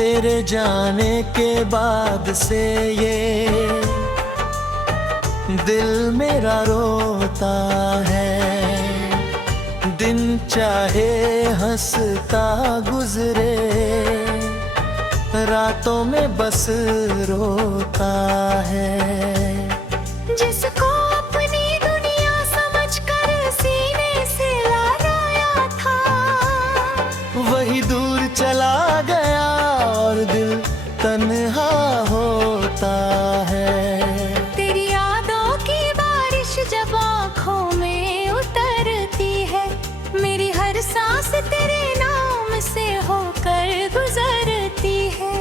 तेरे जाने के बाद से ये दिल मेरा रोता है। दिन चाहे हंसता गुजरे, रातों में बस रोता है। जिसको अपनी दुनिया समझकर सीने से लगाया था, वही दूर चला गया और दिल तन्हा होता है। तेरी यादों की बारिश जब आँखों में उतरती है, मेरी हर सांस तेरे नाम से होकर गुजरती है।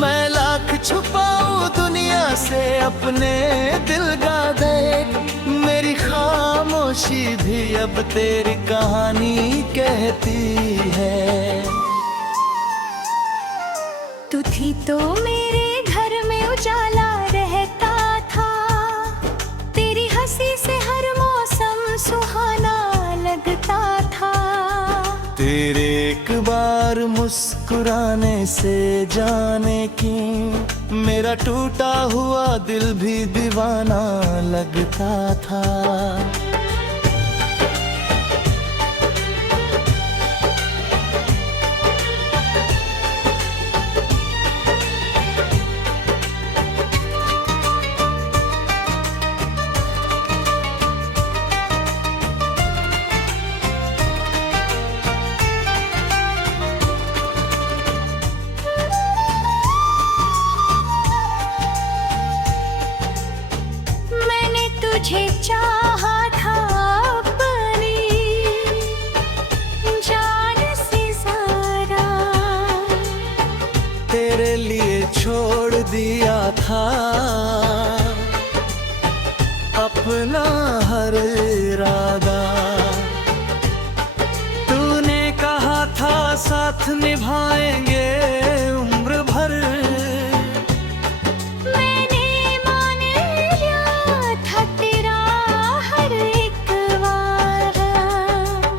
मैं लाख छुपाऊं दुनिया से अपने दिल का दर्द, मेरी खामोशी भी अब तेरी कहानी कहती है। तू थी तो मेरे घर में उजाला रहता था, तेरी हंसी से हर मौसम सुहाना लगता था। तेरे एक बार मुस्कुराने से जाने की मेरा टूटा हुआ दिल भी दीवाना लगता था। तुझे चाहा था अपनी जान से ज़्यादा, तेरे लिए छोड़ दिया था अपना हर इरादा। तूने कहा था साथ निभाएंगे उम्र भर,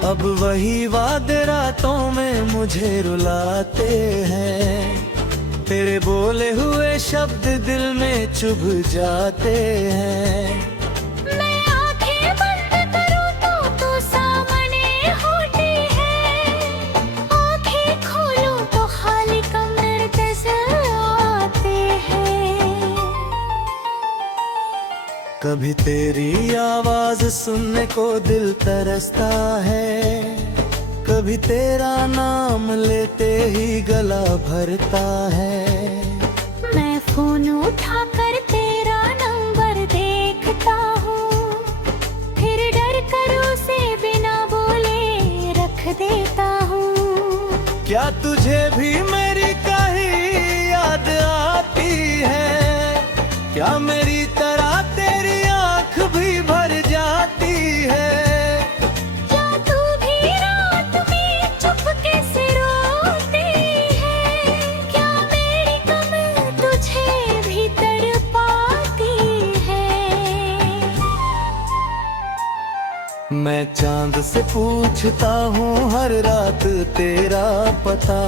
अब वही वादे रातों में मुझे रुलाते हैं। तेरे बोले हुए शब्द दिल में चुभ जाते हैं। मैं आंखें बंद करूं तो सामने होती है, आंखें खोलूं तो खाली कमर नजर आते हैं। कभी तेरी आवाज सुनने को दिल तरसता है, कभी तेरा नाम लेते ही गला भरता है। मैं फोन उठाकर तेरा नंबर देखता हूँ, फिर डर कर उसे बिना बोले रख देता हूँ। क्या तुझे भी मेरी कहीं याद आती है? क्या मेरी तरह तेरी आँख भी भर जाती है? मैं चांद से पूछता हूँ हर रात तेरा पता,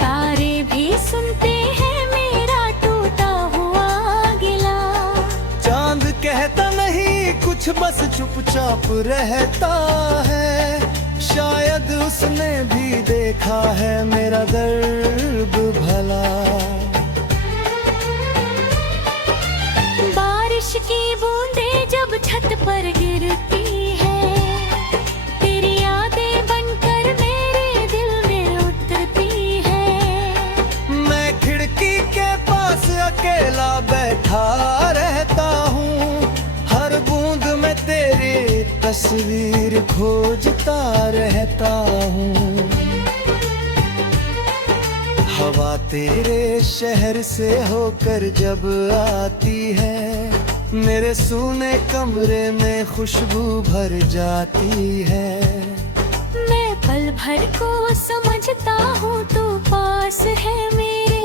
तारे भी सुनते हैं मेरा टूटा हुआ गिला। चांद कहता नहीं कुछ बस चुपचाप रहता है, शायद उसने भी देखा है मेरा दर्द भला। बारिश की बूंदें जब छत पर गिरती है, तेरी यादें बनकर मेरे दिल में उतरती है। मैं खिड़की के पास अकेला बैठा रहता हूँ, हर बूंद में तेरी तस्वीर खोजता रहता हूँ। हवा तेरे शहर से होकर जब आती है, मेरे सूने कमरे में खुशबू भर जाती है। मैं पल भर को समझता हूँ तू पास है मेरे,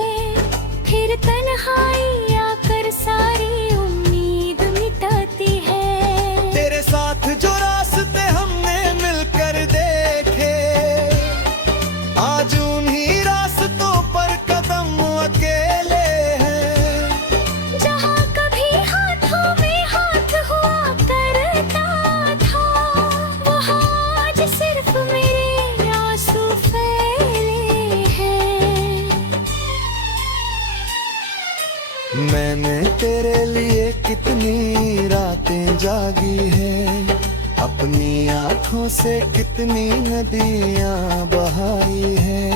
फिर तन्हाई आकर सारी उम्मीद मिटाती है। तेरे साथ जो रास्ते हमने मिलकर देखे, आज उन्हीं रास्तों पर कदम मैंने तेरे लिए कितनी रातें जागी है, अपनी आंखों से कितनी नदियां बहाई है।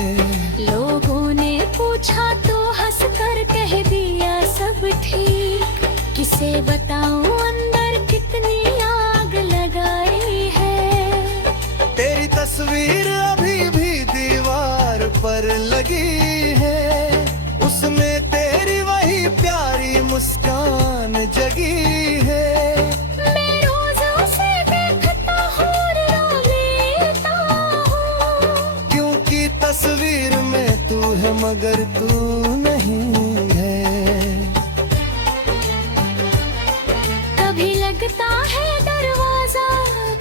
लोगों ने पूछा तो हंस कर कह दिया सब ठीक, किसे बताऊं अंदर कितनी आग लगाई है। तेरी तस्वीर अभी भी दीवार पर लगी है, उसमें तेरी वही प्यारी मुस्कान जगी है। मैं रोज उसे देखता हूँ और रो लेता हूँ, क्योंकि तस्वीर में तू है मगर तू नहीं है। कभी लगता है दरवाजा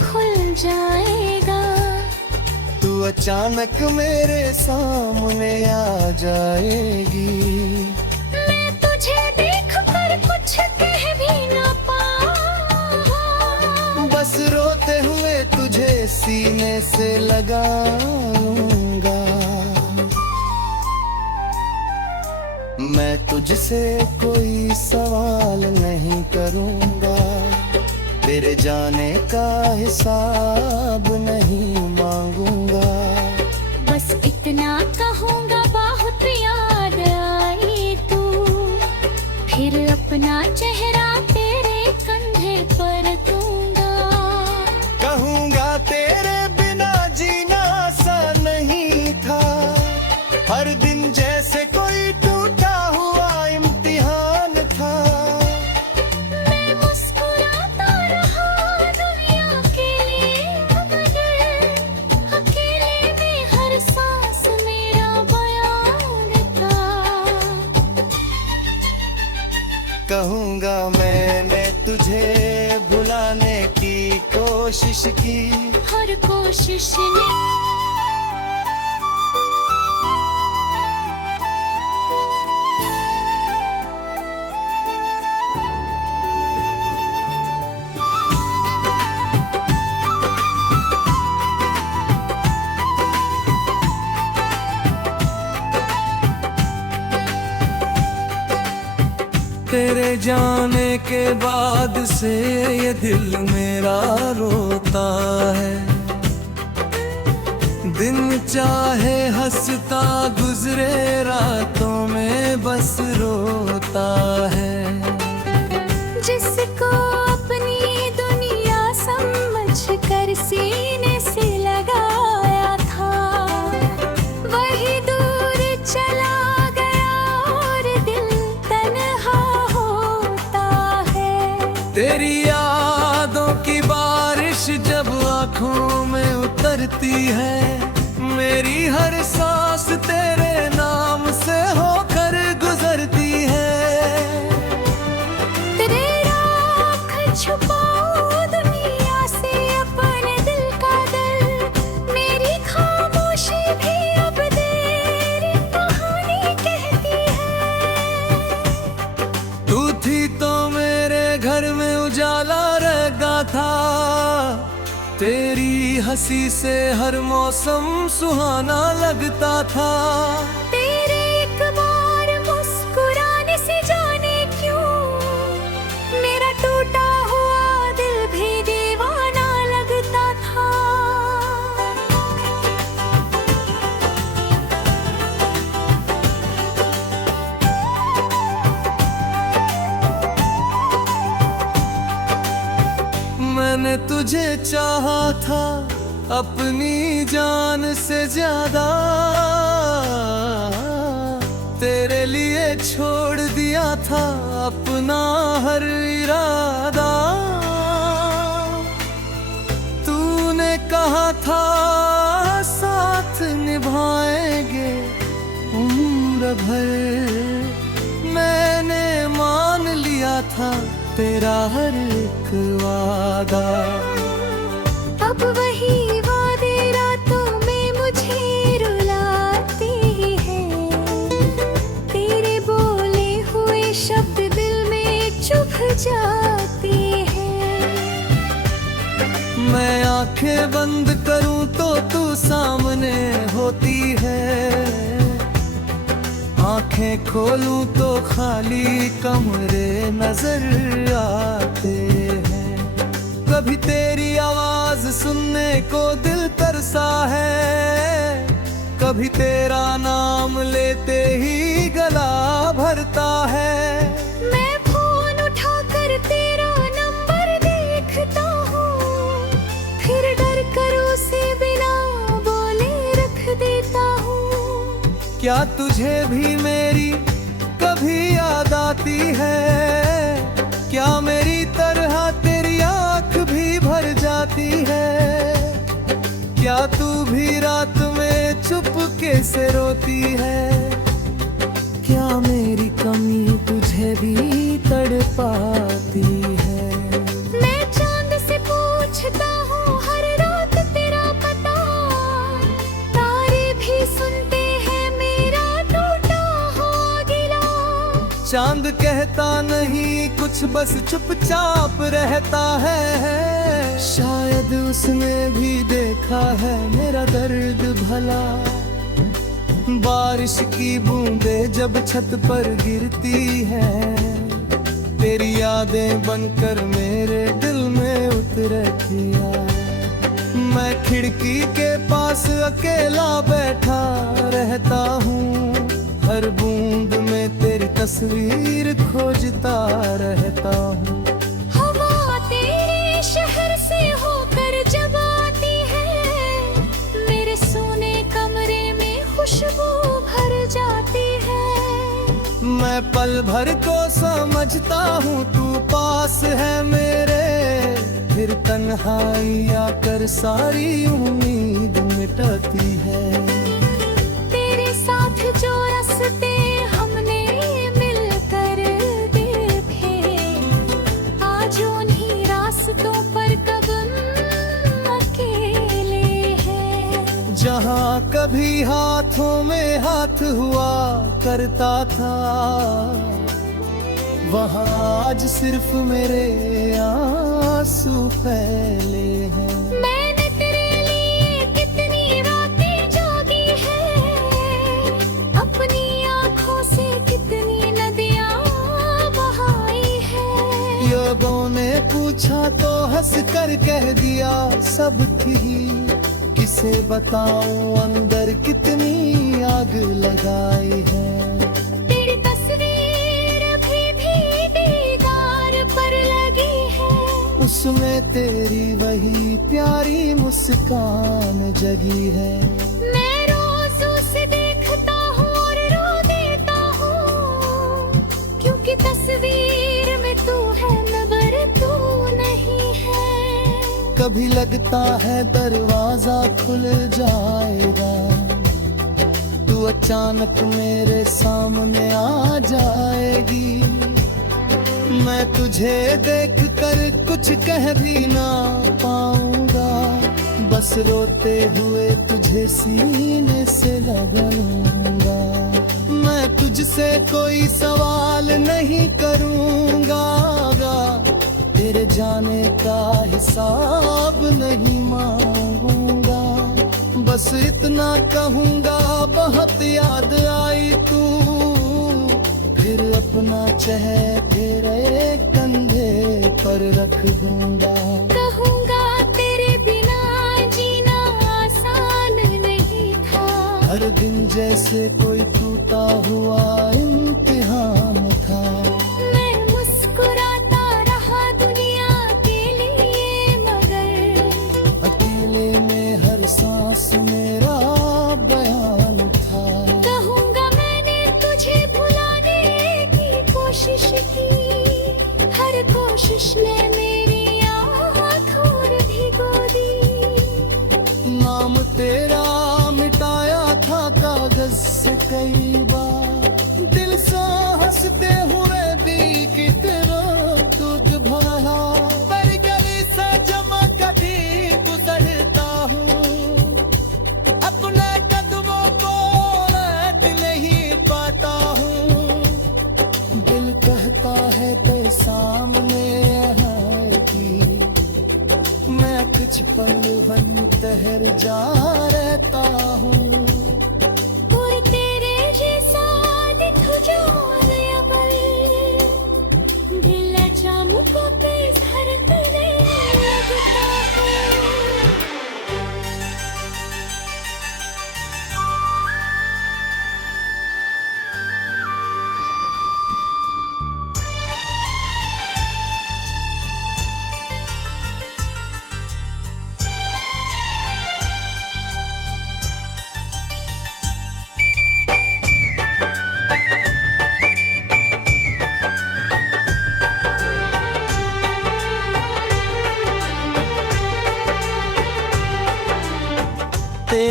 खुल जाएगा, तू अचानक मेरे सामने आ जाएगी। मैं तुझे देख कर कुछ कह भी न पाऊं, बस रोते हुए तुझे सीने से लगा लूंगा। मैं तुझसे कोई सवाल नहीं करूंगा, तेरे जाने का हिसाब नहीं मांगूंगा। बस इतना कहूँगा बहुत याद आई तू, फिर अपना चेहरा तेरे कंधे पर दूंगा। कहूंगा तेरे बिना जीना आसान नहीं था, हर दिन जैसे कोई टूटा हुआ इम्तिहान था। मैं मुस्कुराता रहा दुनिया के लिए, मगर अकेले में हर सांस मेरा बयान था। कहूंगा मैंने तुझे भुलाने की कोशिश की, हर कोशिश ने तेरे जाने के बाद से ये दिल मेरा रोता है, दिन चाहे हंसता गुजरे रातों में बस रोता है। जिसको अपनी दुनिया समझ कर सीने से लगाया था, वही दूर चला गया और दिल तन्हा होता है। तेरी यादों की बारिश जब आंखों में उतरती है, मेरी हर सांस तेरे नाम से होकर गुजरती है। तेरे राख छुपाओ दुनिया से अपने दिल का दर्द, मेरी खामोशी भी अब तेरी कहानी कहती है। तू थी तो मेरे घर में उजाला रहता था, तेरी हंसी से हर मौसम सुहाना लगता था। तेरे एक बार मुस्कुराने से जाने क्यों मेरा टूटा हुआ दिल भी दीवाना लगता था। मैंने तुझे चाहा था अपनी जान से ज्यादा, तेरे लिए छोड़ दिया था अपना हर इरादा। तूने कहा था साथ निभाएंगे उम्र भर, मैंने मान लिया था तेरा हर एक वादा। अब वही वादे रातों में मुझे रुलाती है, तेरे बोले हुए शब्द दिल में चुभ जाती है। मैं आंखें बंद करूं तो तू सामने होती है, आंखें आंखें खोलूं तो खाली कमरे नजर आते हैं। कभी तेरी आवाज सुनने को दिल तरसा है, कभी तेरा नाम लेते ही गला भरता है। मैं फोन उठाकर तेरा नंबर देखता हूँ, फिर डर कर उसे बिना बोले रख देता हूँ। क्या तुझे भी मेरी कभी याद आती है? क्या मेरी तरह तेरी आँख भी भर जाती है? क्या तू भी रात में चुपके से रोती है? क्या मेरी कमी तुझे भी तड़पाती है? मैं चांद से पूछता हूँ हर रात तेरा पता, तारे भी सुनते हैं मेरा टूटा हुआ गिला। चांद कहता नहीं कुछ, बस चुपचाप रहता है। शायद उसने भी देखा है मेरा दर्द भला। बारिश की बूंदें जब छत पर गिरती है, तेरी यादें बनकर मेरे दिल में उतरती है। मैं खिड़की के पास अकेला बैठा रहता हूँ, हर बूंद में तेरी तस्वीर खोजता रहता हूँ। हवा तेरे शहर से होकर जब आती है, मेरे सोने कमरे में खुशबू भर जाती है। मैं पल भर को समझता हूँ तू पास है मेरे, फिर तन्हाई आकर सारी उम्मीद मिटाती है। तेरे साथ जो रास्ते हमने मिलकर देखे, आज उन्हीं रास्तों पर कदम अकेले हैं। जहाँ कभी हाथों में हाथ हुआ करता था, वहाँ आज सिर्फ मेरे आंसू फैले हैं। मैंने तेरे लिए कितनी रातें जागी है, अपनी आँखों से कितनी नदियाँ बहाई है। लोगों ने पूछा तो हंस कर कह दिया सब थी, किसे बताऊं अंदर कितनी आग लगाई है। तेरी तस्वीर भी दीवार पर लगी है, उसमें तेरी वही प्यारी मुस्कान जगी है। मैं रोज उसे देखता हूँ और रो देता हूँ, क्योंकि तस्वीर में तू है नबर तू नहीं है। कभी लगता है दरवाजा खुल जाएगा, तू अचानक मेरे सामने आ जाएगी। मैं तुझे देख कर कुछ कह भी ना पाऊंगा, बस रोते हुए तुझे सीने से लगा लूंगा। मैं तुझसे कोई सवाल नहीं करूंगा, तेरे जाने का हिसाब नहीं मांगूंगा। बस इतना कहूंगा बहुत याद आई तू, फिर अपना चेहरे कंधे पर रख दूंगा। कहूँगा तेरे बिना जीना आसान नहीं था, हर दिन जैसे कोई टूटा हुआ इम्तिहान था। मैं मुस्कुराता रहा दुनिया के लिए, मगर अकेले में हर सांस मेरा बयान था। कहूँगा मैंने तुझे भुलाने की कोशिश की, हर कोशिश में मेरी आँखों भिगो दी। नाम तेरा मिटाया था कागज से कई बार, दिल से हंसते हुए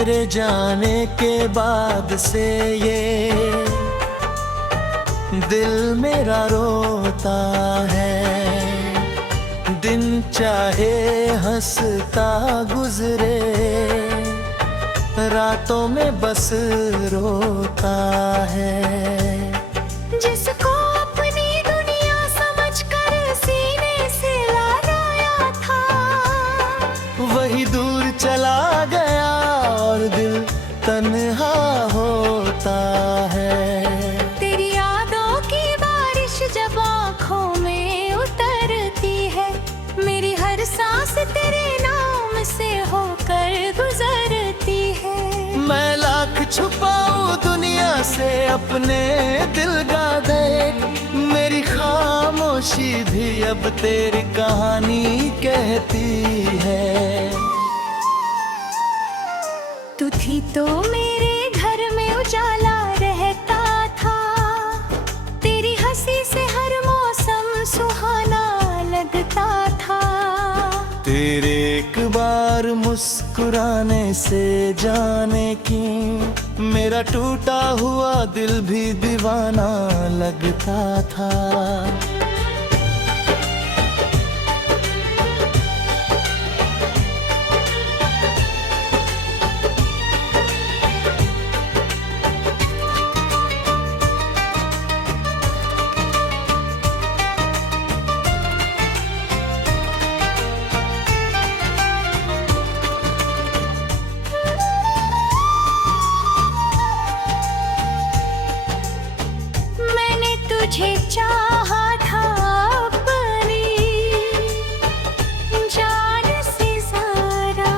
तेरे जाने के बाद से ये दिल मेरा रोता है। दिन चाहे हंसता गुजरे, रातों में बस रोता है। जिसको अपनी दुनिया समझकर सीने से लगाया था, वही दूर चला गया और दिल तन्हा होता है। तेरी यादों की बारिश जब आँखों में उतरती है, मेरी हर सांस तेरे नाम से होकर गुजरती है। मैं लाख छुपाऊं दुनिया से अपने दिल का दर्द, मेरी खामोशी भी अब तेरी कहानी कहती है। तू थी तो मेरे घर में उजाला रहता था, तेरी हंसी से हर मौसम सुहाना लगता था। तेरे एक बार मुस्कुराने से जाने की मेरा टूटा हुआ दिल भी दीवाना लगता था। तुझे चाहा था अपनी जान से ज़्यादा,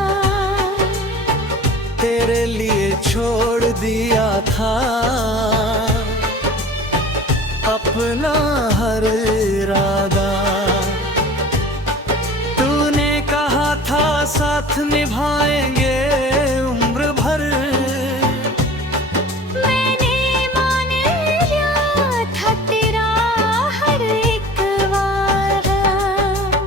तेरे लिए छोड़ दिया था अपना हर इरादा। तूने कहा था साथ निभाएंगे उम्र भर,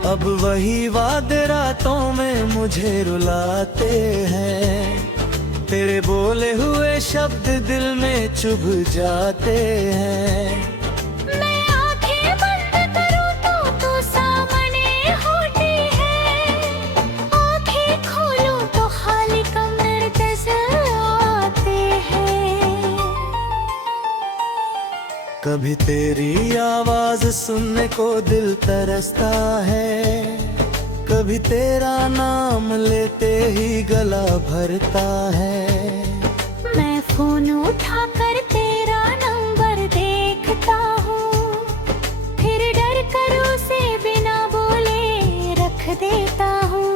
अब वही वादे रातों में मुझे रुलाते हैं। तेरे बोले हुए शब्द दिल में चुभ जाते हैं। मैं आंखें बंद करूं तो सामने होती है, आंखें खोलूं तो खाली कमरे नजर आते हैं। कभी तेरी आवाज सुनने को दिल तरसता है, कभी तेरा नाम लेते ही गला भरता है। मैं फोन उठाकर तेरा नंबर देखता हूँ, फिर डर कर उसे बिना बोले रख देता हूँ।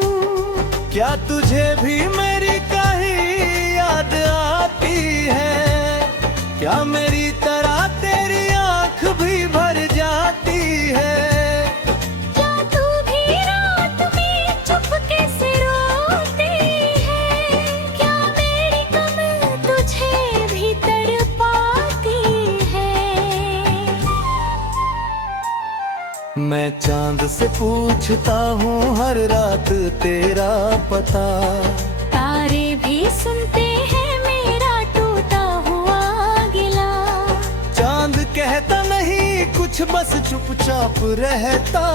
क्या तुझे भी मेरी कहीं याद आती है? क्या मेरी तरह तेरी आँख भी भर जाती है? क्या तू भी रात में चुपके से रोती है? क्या मेरी कमी तुझे भी तड़पाती है? मैं चांद से पूछता हूँ हर रात तेरा पता, तारे भी सुनते हैं मेरा टूटा हुआ गिला। चांद कहता नहीं कुछ बस चुपचाप रहता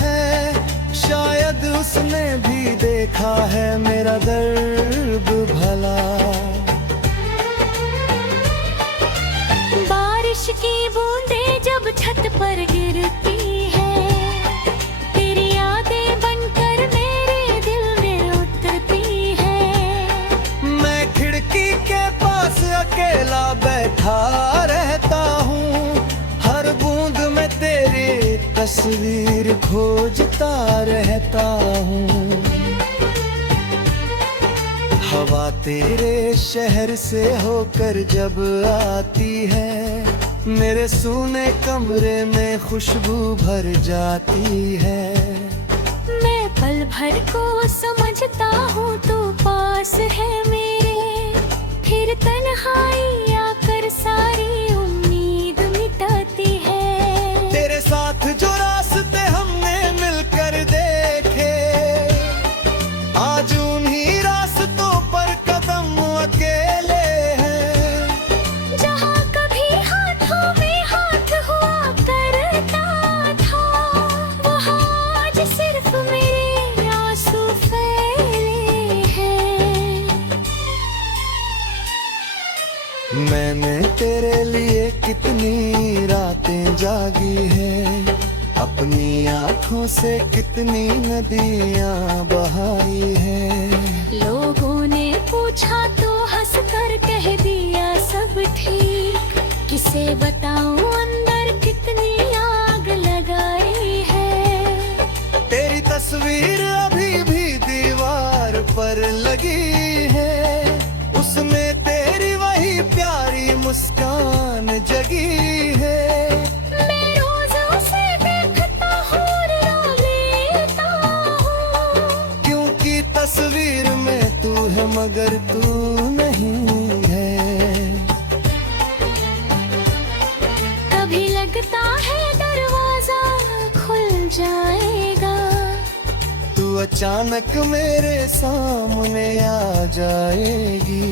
है, शायद उसने भी देखा है मेरा दर्द भला। बारिश की बूंदें जब छत पर गिरती है, तेरी यादें बनकर मेरे दिल में उतरती है। मैं खिड़की के पास अकेला बैठा रहता हूँ, हर बूंद में तेरी तस्वीर खोजता रहता हूँ। हवा तेरे शहर से होकर जब आती है, मेरे सूने कमरे में खुशबू भर जाती है। मैं पल भर को समझता हूँ तू पास है मेरे, फिर तन्हाई आकर सारी उम्मीद मिटाती है। तेरे साथ जो रास्ते हमने मिलकर देखे, आज उन्हीं रास्तों पर कदम मैंने तेरे लिए कितनी रातें जागी है, अपनी आँखों से कितनी नदियाँ बहाई है। लोगों ने पूछा तो हंस कर कह दिया सब ठीक, किसे बताऊं अंदर कितनी आग लगाई है। तेरी तस्वीर अभी भी दीवार पर लगी है, उसमें तेरी वही प्यारी मुस्कान जगी है। मैं रोज उसे देखता हूँ और रो लेता हूँ, क्योंकि तस्वीर में तू है मगर तू नहीं है। कभी लगता है दरवाजा खुल जाएगा, तू अचानक मेरे सामने आ जाएगी।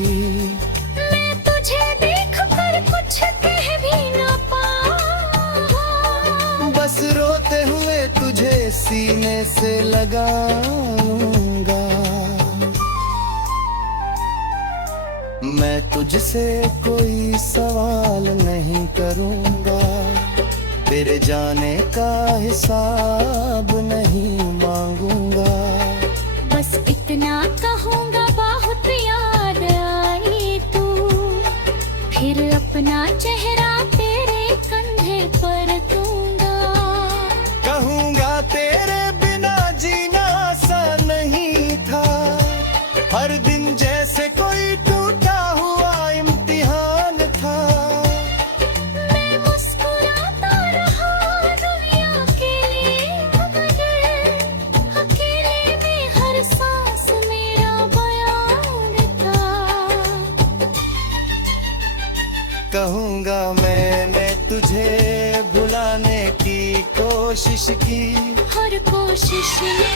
मैं तुझे देख कर कुछ कह भी ना पाऊं, बस रोते हुए तुझे सीने से लगाऊंगा। मैं तुझसे कोई सवाल नहीं करूंगा, तेरे जाने का हिसाब नहीं मांगूंगा। बस इतना कहूँगा बहुत याद आई तू, फिर अपना चेहरा तेरे कंधे पर दूंगा। कहूंगा तेरे बिना जीना आसान नहीं था, हर दिन जैसे कोई टूटा हुआ इम्तिहान था। मैं मुस्कुराता रहा दुनिया के लिए, मगर अकेले में हर सांस मेरा बयान था। कहूंगा मैंने तुझे भुलाने की कोशिश की, हर कोशिश में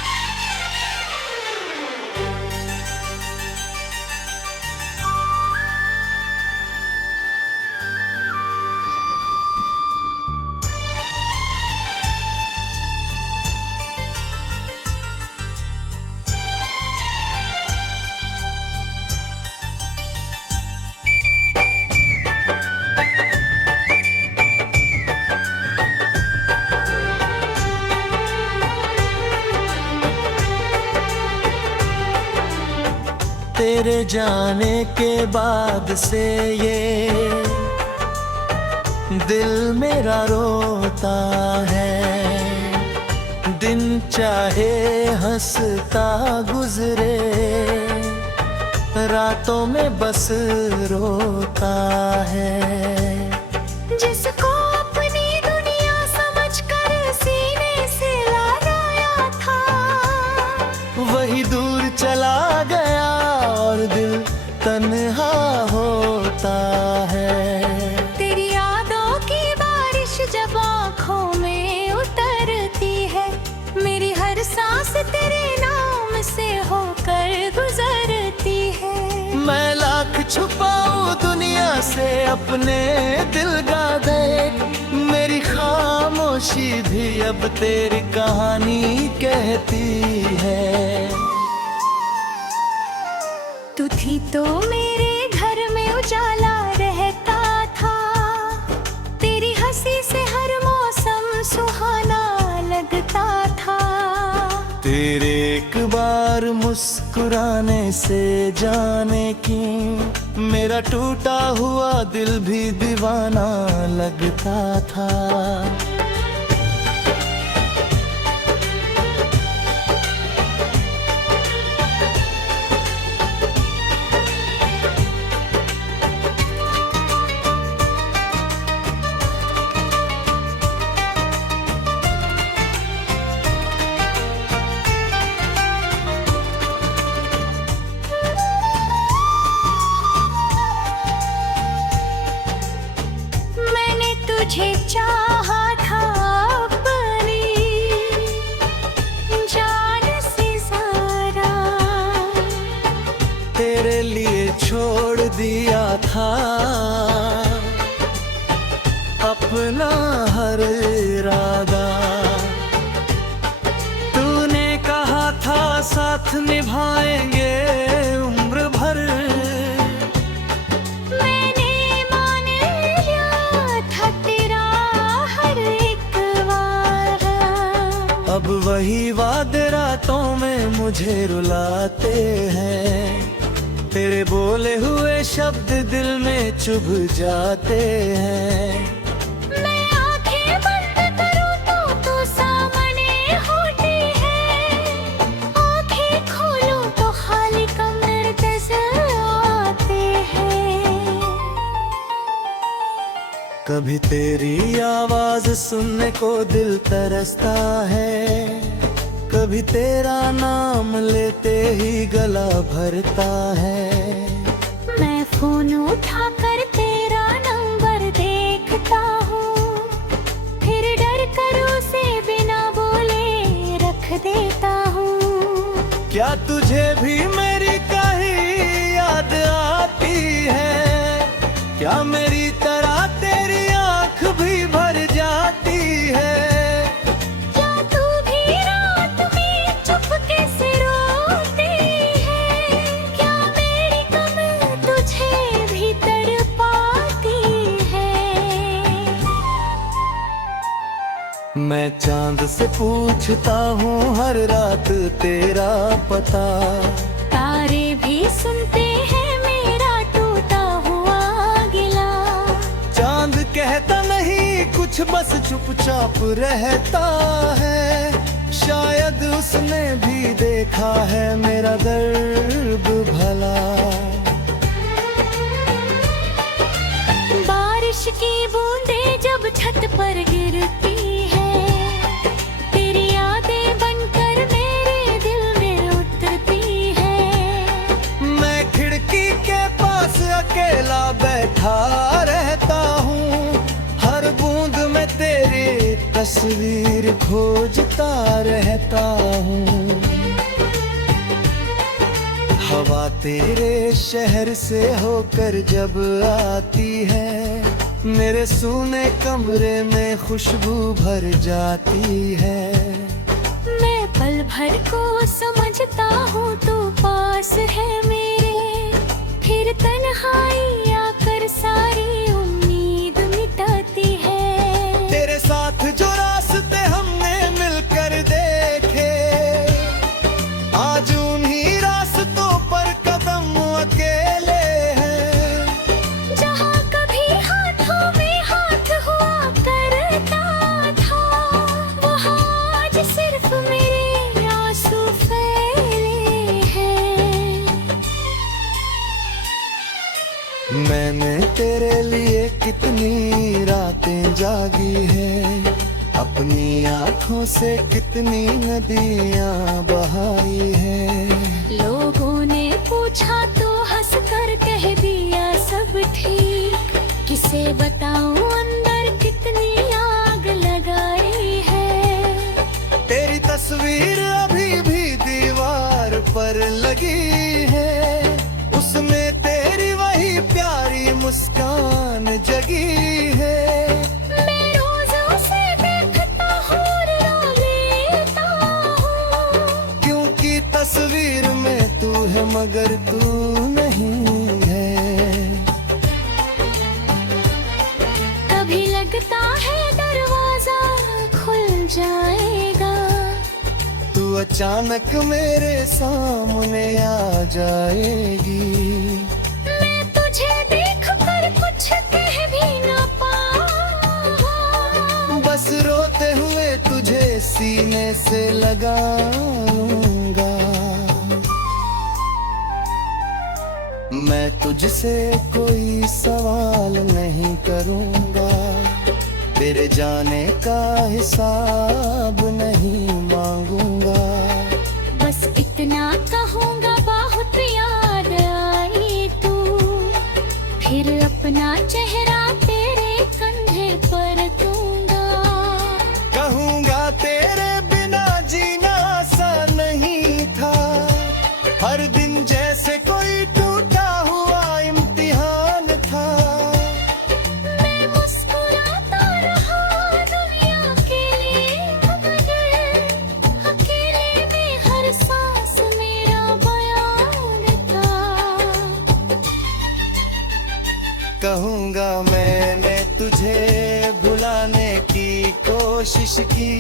तेरे जाने के बाद से ये दिल मेरा रोता है। दिन चाहे हंसता गुजरे, रातों में बस रोता है। जिसको अपनी दुनिया समझकर सीने से लगाया था, वही दूर चला गया और दिल तन्हा होता है। तेरी यादों की बारिश जब आँखों में उतरती है, मेरी हर सांस तेरे नाम से होकर गुजरती है। मैं लाख छुपाऊं दुनिया से अपने दिल का दर्द, मेरी खामोशी भी अब तेरी कहानी कहती है। तू थी तो मेरे घर में उजाला रहता था, तेरी हंसी से हर मौसम सुहाना लगता था। तेरे एक बार मुस्कुराने से जाने की मेरा टूटा हुआ दिल भी दीवाना लगता था। तुझे चाहा था अपनी जान से सारा, तेरे लिए छोड़ दिया था अपना हर इरादा। तूने कहा था साथ निभाएंगे उम्र भर, मैंने वही वादे रातों में मुझे रुलाते हैं, तेरे बोले हुए शब्द दिल में चुभ जाते हैं। मैं आंखें बंद करूं तो सामने होती है, आंखें खोलूं तो खाली कमर नजर आते हैं। कभी तेरी आवाज सुनने को दिल तरसता है, कभी तेरा नाम लेते ही गला भरता है। मैं फोन उठाकर तेरा नंबर देखता हूँ, फिर डर कर उसे बिना बोले रख देता हूँ। क्या तुझे भी मेरी कहीं याद आती है? क्या मेरी तरह तेरी आंख भी भर जाती है? क्या तू भी रात में चुपके से रोती है? क्या मेरी कमर तुझे भी तड़पाती है? मैं चांद से पूछता हूँ हर रात तेरा पता, तारे भी सुनते हैं मेरा टूटा हुआ गिला। चांद कहता नहीं कुछ बस चुपचाप रहता है, शायद उसने भी देखा है मेरा दर्द भला। बारिश की बूंदें जब छत पर गिरती है, तेरी यादें बनकर मेरे दिल में उतरती है। मैं खिड़की के पास अकेला बैठा रहता हूँ, हर बूंद में तेरी तस्वीर खोजता रहता हूँ। हवा तेरे शहर से होकर जब आती है, मेरे सूने कमरे में खुशबू भर जाती है। मैं पल भर को समझता हूँ तू पास है मेरे, फिर तन्हाई आकर सारी उम्मीद मिटाती है। तेरे साथ जो रास्ते हमने मिलकर देखे, आज उन्हीं रास्तों पर कदम अकेले हैं। जहाँ कभी हाथों में हाथ हुआ करता था, वहाँ आज सिर्फ मेरे आंसू फैले हैं। मैंने तेरे लिए कितनी रातें जागी है, अपनी आँखों से कितनी नदियाँ बहाई है। लोगों ने पूछा तो हंस कर कह दिया सब ठीक, किसे बताऊं अंदर कितनी आग लगाई है। तेरी तस्वीर अभी भी दीवार पर लगी है, उसमें तेरी वही प्यारी मुस्कान जगी है। मैं रोज उसे देखता हूँ और रो लेता हूँ, क्योंकि तस्वीर में तू है मगर तू नहीं है। कभी लगता है दरवाजा खुल जाएगा, तू अचानक मेरे सामने आ जाएगी। मैं तुझे देख कर कुछ कह भी न पाऊँ, बस रोते हुए तुझे सीने से लगाऊंगा। मैं तुझसे कोई सवाल नहीं करूंगा, तेरे जाने का हिसाब नहीं मांगूंगा। बस इतना कहूँगा बहुत याद आई तू, फिर अपना चेहरा तेरे कंधे पर दूंगा। कहूंगा तेरे बिना जीना आसान नहीं था, हर दिन जैसे कोई टूटा हुआ इम्तिहान था। मैं मुस्कुराता रहा दुनिया के लिए, मगर अकेले में हर सांस मेरा बयान था। कहूंगा मैंने तुझे भुलाने की कोशिश की,